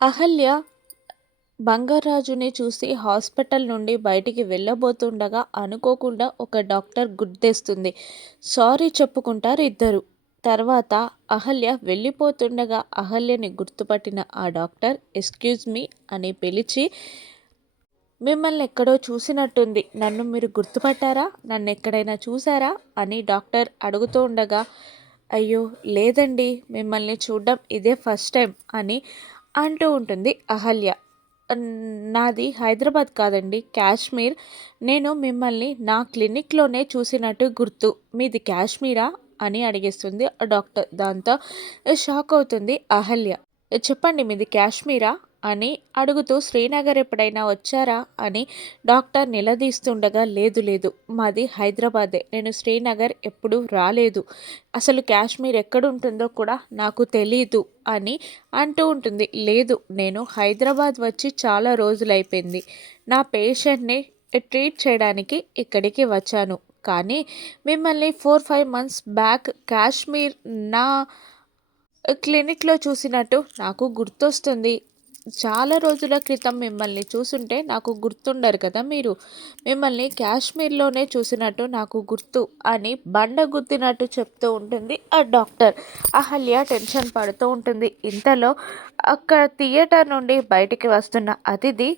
అహల్య బంగారాజుని చూసి హాస్పిటల్ నుండి బయటికి వెళ్ళబోతుండగా అనుకోకుండా ఒక డాక్టర్ గుర్తేస్తుంది. సారీ చెప్పుకుంటారు ఇద్దరు. తర్వాత అహల్య వెళ్ళిపోతుండగా అహల్యని గుర్తుపట్టిన ఆ డాక్టర్ ఎక్స్క్యూజ్ మీ అని పిలిచి, మిమ్మల్ని ఎక్కడో చూసినట్టుంది. నన్ను మీరు గుర్తుపట్టారా? నన్ను ఎక్కడైనా చూసారా? అని డాక్టర్ అడుగుతూ ఉండగా, అయ్యో లేదండి, మిమ్మల్ని చూడడం ఇదే ఫస్ట్ టైం అని అంటూ ఉంటుంది అహల్య. నాది హైదరాబాద్ కాదండి, కాశ్మీర్. నేను మిమ్మల్ని నా క్లినిక్లోనే చూసినట్టు గుర్తు. మీది కాశ్మీరా అని అడిగేస్తుంది ఆ డాక్టర్. దాంతో షాక్ అవుతుంది అహల్య. చెప్పండి, మీది కాశ్మీరా అని అడుగుతూ, శ్రీనగర్ ఎప్పుడైనా వచ్చారా అని డాక్టర్ నిలదీస్తుండగా, లేదు లేదు, మాది హైదరాబాదే, నేను శ్రీనగర్ ఎప్పుడూ రాలేదు, అసలు కాశ్మీర్ ఎక్కడుంటుందో కూడా నాకు తెలీదు అని అంటూ ఉంటుంది. లేదు, నేను హైదరాబాద్ వచ్చి చాలా రోజులైపోయింది. నా పేషెంట్ని ట్రీట్ చేయడానికి ఇక్కడికి వచ్చాను. కానీ మిమ్మల్ని 4-5 మంత్స్ బ్యాక్ కాశ్మీర్ నా క్లినిక్లో చూసినట్టు నాకు గుర్తొస్తుంది. చాలా రోజుల క్రితం మిమ్మల్ని చూసుంటే నాకు గుర్తుండరు కదా మీరు. మిమ్మల్ని కాశ్మీర్లోనే చూసినట్టు నాకు గుర్తు అని బండ గుద్దినట్టు చెప్తూ ఉంటుంది ఆ డాక్టర్. అహల్య టెన్షన్ పడుతూ ఉంటుంది. ఇంతలో అక్కడ థియేటర్ నుండి బయటికి వస్తున్న అతిథి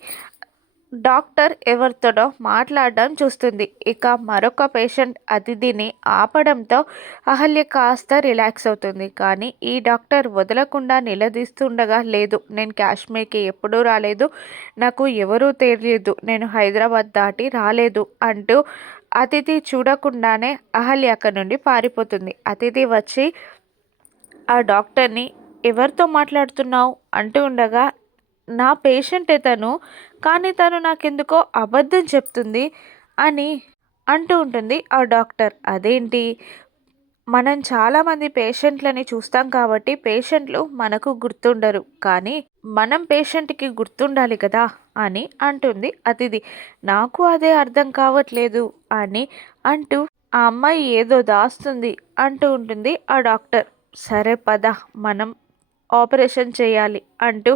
డాక్టర్ ఎవరితోనో మాట్లాడడం చూస్తుంది. ఇక మరొక పేషెంట్ అతిథిని ఆపడంతో అహల్య కాస్త రిలాక్స్ అవుతుంది. కానీ ఈ డాక్టర్ వదలకుండా నిలదీస్తుండగా, లేదు, నేను కాశ్మీర్కి ఎప్పుడూ రాలేదు, నాకు ఎవరూ తెలియదు, నేను హైదరాబాద్ దాటి రాలేదు అంటూ అతిథి చూడకుండానే అహల్య అక్కడి నుండి పారిపోతుంది. అతిథి వచ్చి ఆ డాక్టర్ని, ఎవరితో మాట్లాడుతున్నావు అంటూ ఉండగా, నా పేషెంటే తను, కానీ తను నాకెందుకో అబద్ధం చెప్తుంది అని అంటూ ఉంటుంది ఆ డాక్టర్. అదేంటి, మనం చాలామంది పేషెంట్లని చూస్తాం కాబట్టి పేషెంట్లు మనకు గుర్తుండరు, కానీ మనం పేషెంట్కి గుర్తుండాలి కదా అని అంటుంది అతిథి. నాకు అదే అర్థం కావట్లేదు అని అంటూ, ఆ అమ్మాయి ఏదో దాస్తుంది అంటూ ఉంటుంది ఆ డాక్టర్. సరే పద, మనం ఆపరేషన్ చేయాలి అంటూ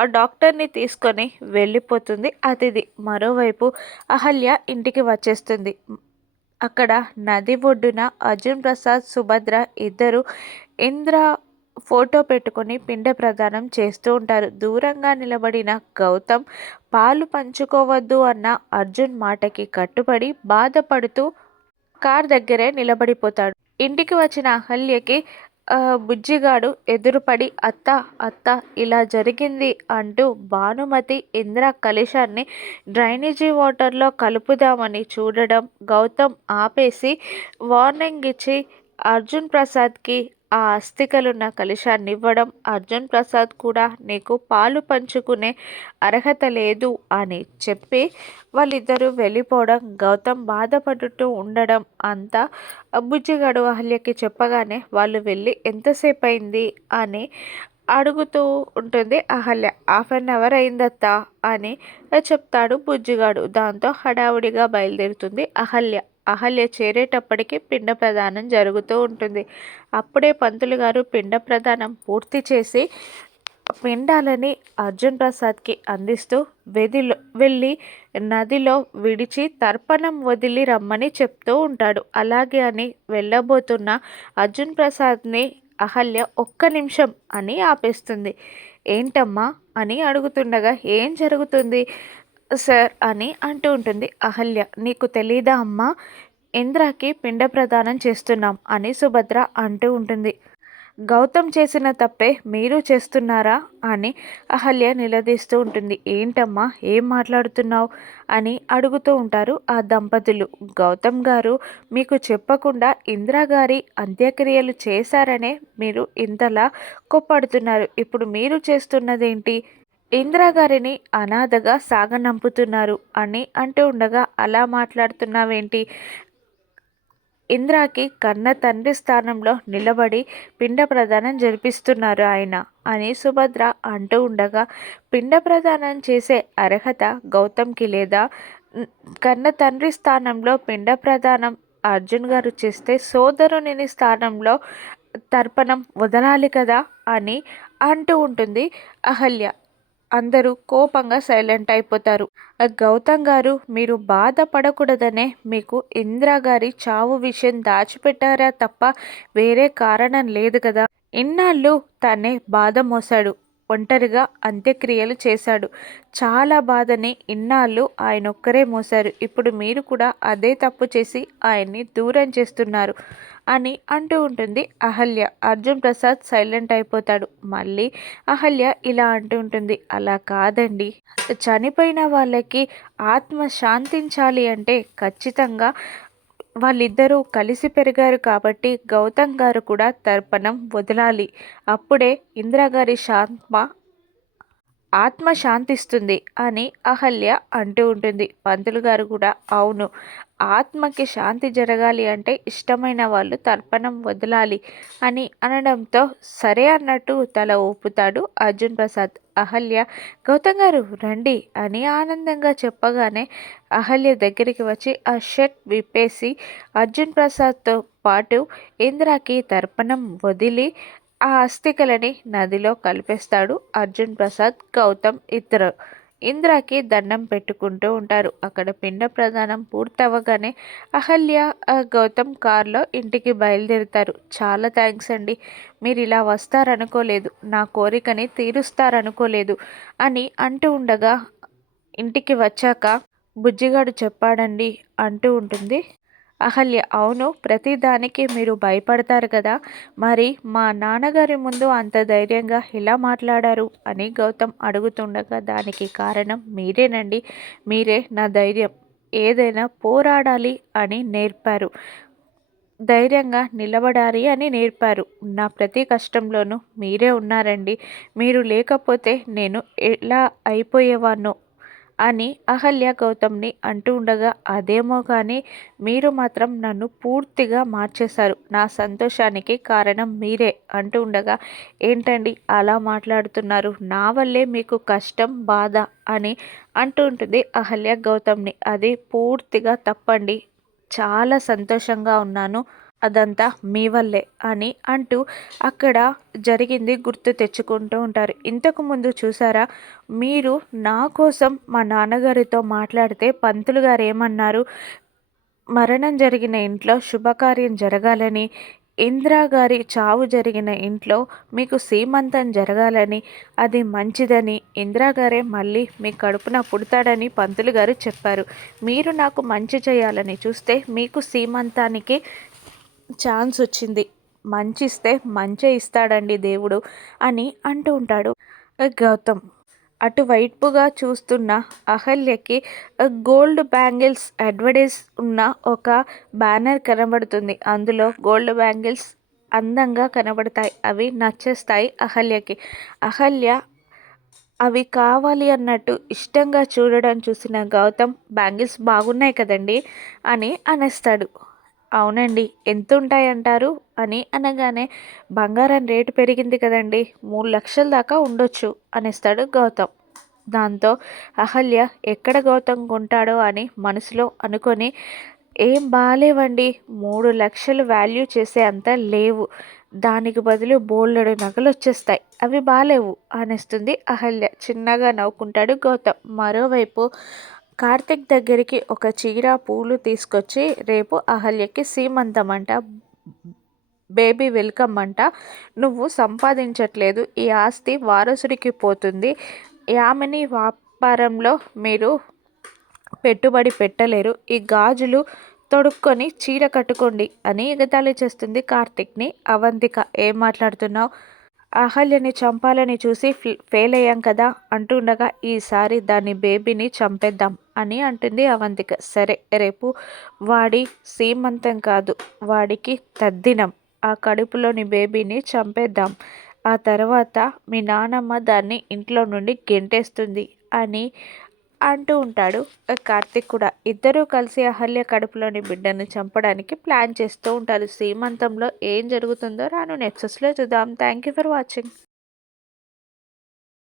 ఆ డాక్టర్ని తీసుకొని వెళ్ళిపోతుంది అతిథి. మరోవైపు అహల్య ఇంటికి వచ్చేస్తుంది. అక్కడ నది ఒడ్డున అర్జున్ ప్రసాద్, సుభద్ర ఇద్దరు ఇంద్ర ఫోటో పెట్టుకొని పిండ ప్రదానం చేస్తూ ఉంటారు. దూరంగా నిలబడిన గౌతమ్ పాలు పంచుకోవద్దు అన్న అర్జున్ మాటకి కట్టుబడి బాధపడుతూ కార్ దగ్గరే నిలబడిపోతాడు. ఇంటికి వచ్చిన అహల్యకి బుజ్జిగాడు ఎదురుపడి, అత్త అత్త ఇలా జరిగింది అంటూ భానుమతి ఇంద్ర కలిశాన్ని డ్రైనేజీ వాటర్లో కలుపుదామని చూడడం, గౌతమ్ ఆపేసి వార్నింగ్ ఇచ్చి అర్జున్ ప్రసాద్కి ఆ అస్థికలున్న కలశాన్ని ఇవ్వడం, అర్జున్ ప్రసాద్ కూడా నీకు పాలు పంచుకునే అర్హత లేదు అని చెప్పి వాళ్ళిద్దరూ వెళ్ళిపోవడం, గౌతమ్ బాధపడుతూ ఉండడం అంతా బుజ్జిగాడు అహల్యకి చెప్పగానే వాళ్ళు వెళ్ళి ఎంతసేపు అయింది అని అడుగుతూ ఉంటుంది అహల్య. 1/2 అవర్ అయిందత్తా అని చెప్తాడు బుజ్జిగాడు. దాంతో హడావుడిగా బయలుదేరుతుంది అహల్య. అహల్య చేరేటప్పటికి పిండ ప్రదానం జరుగుతూ ఉంటుంది. అప్పుడే పంతులు గారు పిండ ప్రదానం పూర్తి చేసి పిండాలని అర్జున్ ప్రసాద్కి అందిస్తూ వెళ్ళి నదిలో విడిచి తర్పణం వదిలి రమ్మని చెప్తూ ఉంటాడు. అలాగే అని వెళ్ళబోతున్న అర్జున్ ప్రసాద్ని అహల్య ఒక్క నిమిషం అని ఆపేస్తుంది. ఏంటమ్మా అని అడుగుతుండగా, ఏం జరుగుతుంది సార్ అని అంటూ ఉంటుంది అహల్య. నీకు తెలీదా అమ్మా, ఇంద్రకి పిండ ప్రదానం చేస్తున్నాం అని సుభద్ర అంటూ ఉంటుంది. గౌతమ్ చేసిన తప్పే మీరు చేస్తున్నారా అని అహల్య నిలదీస్తూ ఉంటుంది. ఏంటమ్మా, ఏం మాట్లాడుతున్నావు అని అడుగుతూ ఉంటారు ఆ దంపతులు. గౌతమ్ గారు మీకు చెప్పకుండా ఇందిరాగారి అంత్యక్రియలు చేశారనే మీరు ఇంతలా కోప్పడుతున్నారు. ఇప్పుడు మీరు చేస్తున్నదేంటి, ఇందిరాగారిని అనాథగా సాగనంపుతున్నారు అని అంటూ ఉండగా, అలా మాట్లాడుతున్నావేంటి, ఇంద్రాకి కన్న తండ్రి స్థానంలో నిలబడి పిండ ప్రదానం జరిపిస్తున్నారు ఆయన అని సుభద్ర అంటూ ఉండగా, పిండ ప్రదానం చేసే అర్హత గౌతమ్కి లేదా, కన్న తండ్రి స్థానంలో పిండ ప్రదానం అర్జున్ గారు చేస్తే సోదరుని స్థానంలో తర్పణం వదలాలి కదా అని అంటూ ఉంటుంది అహల్య. అందరూ కోపంగా సైలెంట్ అయిపోతారు. గౌతమ్ గారు మీరు బాధపడకూడదనే మీకు ఇందిరా గారి చావు విషయం దాచిపెట్టారా తప్ప వేరే కారణం లేదు కదా! ఇన్నాళ్ళు తనే బాధ మోసాడు. ఒంటరిగా అంత్యక్రియలు చేశాడు. చాలా బాధని ఇన్నాళ్ళు ఆయనొక్కరే మోసారు. ఇప్పుడు మీరు కూడా అదే తప్పు చేసి ఆయన్ని దూరం చేస్తున్నారు అని అంటూ ఉంటుంది అహల్య. అర్జున్ ప్రసాద్ సైలెంట్ అయిపోతాడు. మళ్ళీ అహల్య ఇలా అంటూ ఉంటుంది, అలా కాదండి. చనిపోయిన వాళ్ళకి ఆత్మ శాంతించాలి అంటే ఖచ్చితంగా వాళ్ళిద్దరూ కలిసి పెరిగారు కాబట్టి గౌతమ్ గారు కూడా తర్పణం వదలాలి. అప్పుడే ఇందిరాగారి ఆత్మ శాంతిస్తుంది అని అహల్య అంటూ ఉంటుంది. పంతులు గారు కూడా అవును, ఆత్మకి శాంతి జరగాలి అంటే ఇష్టమైన వాళ్ళు తర్పణం వదలాలి అని అనడంతో సరే అన్నట్టు తల ఊపుతాడు అర్జున్ ప్రసాద్. అహల్య గౌతమ్ గారు రండి అని ఆనందంగా చెప్పగానే అహల్య దగ్గరికి వచ్చి ఆ షర్ట్ విప్పేసి అర్జున్ ప్రసాద్తో పాటు ఇందిరాకి తర్పణం వదిలి ఆ అస్థికలని నదిలో కలిపేస్తాడు అర్జున్ ప్రసాద్, గౌతమ్ ఇద్దరు. ఇంద్రకి దండం పెట్టుకుంటూ ఉంటారు. అక్కడ పిండ ప్రదానం పూర్తవగానే అహల్య, గౌతమ్ కారులో ఇంటికి బయలుదేరుతారు. చాలా థ్యాంక్స్ అండి, మీరు ఇలా వస్తారనుకోలేదు, నా కోరికని తీరుస్తారనుకోలేదు అని అంటూ ఉండగా ఇంటికి వచ్చాక బుజ్జిగాడు చెప్పాడండి అంటూ ఉంటుంది అహల్య. అవును, ప్రతిదానికి మీరు భయపడతారు కదా, మరి మా నాన్నగారి ముందు అంత ధైర్యంగా ఎలా మాట్లాడారు అని గౌతమ్ అడుగుతుండగా దానికి కారణం మీరేనండి. మీరే నా ధైర్యం. ఏదైనా పోరాడాలి అని నేర్పారు, ధైర్యంగా నిలబడాలి అని నేర్పారు. నా ప్రతి కష్టంలోనూ మీరే ఉన్నారండి. మీరు లేకపోతే నేను ఎలా అయిపోయేవాన్నో అని అహల్య గౌతమ్ని అంటూ ఉండగా అదేమో కానీ మీరు మాత్రం నన్ను పూర్తిగా మార్చేశారు. నా సంతోషానికి కారణం మీరే అంటూ ఉండగా ఏంటండి అలా మాట్లాడుతున్నారు, నా వల్లే మీకు కష్టం బాధ అని అంటూ ఉంటుంది అహల్య గౌతమ్ని. అది పూర్తిగా తప్పండి, చాలా సంతోషంగా ఉన్నాను, అదంతా మీ వల్లే అని అంటూ అక్కడ జరిగింది గుర్తు తెచ్చుకుంటూ ఉంటారు. ఇంతకుముందు చూసారా, మీరు నా కోసం మా నాన్నగారితో మాట్లాడితే పంతులు గారు ఏమన్నారు, మరణం జరిగిన ఇంట్లో శుభకార్యం జరగాలని, ఇందిరా గారి చావు జరిగిన ఇంట్లో మీకు సీమంతం జరగాలని, అది మంచిదని, ఇందిరా గారే మళ్ళీ మీ కడుపున పుడతాడని పంతులు గారు చెప్పారు. మీరు నాకు మంచి చేయాలని చూస్తే మీకు సీమంతానికి ఛాన్స్ వచ్చింది. మంచిస్తే మంచే ఇస్తాడండి దేవుడు అని అంటూ ఉంటాడు గౌతమ్. అటువైపుగా చూస్తున్న అహల్యకి గోల్డ్ బ్యాంగిల్స్ అడ్వర్టైజ్ ఉన్న ఒక బ్యానర్ కనబడుతుంది. అందులో గోల్డ్ బ్యాంగిల్స్ అందంగా కనబడతాయి. అవి నచ్చేస్తాయి అహల్యకి. అహల్య అవి కావాలి అన్నట్టు ఇష్టంగా చూడడం చూసిన గౌతమ్ బ్యాంగిల్స్ బాగున్నాయి కదండి అని అనేస్తాడు. అవునండి, ఎంతుంటాయంటారు అని అనగానే బంగారం రేటు పెరిగింది కదండి, 3 లక్షల దాకా ఉండొచ్చు అనేస్తాడు గౌతమ్. దాంతో అహల్య ఎక్కడ గౌతమ్ కొంటాడో అని మనసులో అనుకొని ఏం బాలేవండి, 3 లక్షలు వాల్యూ చేసే అంత లేవు, దానికి బదులు బోలెడు నగలు వచ్చేస్తాయి, అవి బాలేవు అనేస్తుంది అహల్య. చిన్నగా నవ్వుకుంటాడు గౌతమ్. మరోవైపు కార్తిక్ దగ్గరికి ఒక చీర పూలు తీసుకొచ్చి రేపు అహల్యకి సీమంతం అంట, బేబీ వెల్కమ్ అంట, నువ్వు సంపాదించట్లేదు, ఈ ఆస్తి వారసుడికి పోతుంది, యామిని వ్యాపారంలో మీరు పెట్టుబడి పెట్టలేరు, ఈ గాజులు తొడుక్కొని చీర కట్టుకోండి అని ఎగతాళి చేస్తుంది కార్తిక్ని అవంతిక. ఏం మాట్లాడుతున్నావు, అహల్యని చంపాలని చూసి ఫెయిల్ అయ్యాం కదా అంటుండగా ఈసారి దాని బేబీని చంపేద్దాం అని అంటుంది అవంతిక. సరే, రేపు వాడి సీమంతం కాదు, వాడికి తద్దినం, ఆ కడుపులోని బేబీని చంపేద్దాం, ఆ తర్వాత మీ నానమ్మ దాన్ని ఇంట్లో నుండి గెంటేస్తుంది అని అంటూ ఉంటాడు కార్తిక్ కూడా. ఇద్దరూ కలిసి అహల్య కడుపులోని బిడ్డను చంపడానికి ప్లాన్ చేస్తూ ఉంటారు. సీమంతంలో ఏం జరుగుతుందో రాను నెక్సెస్లో చూద్దాం. Thank you for watching.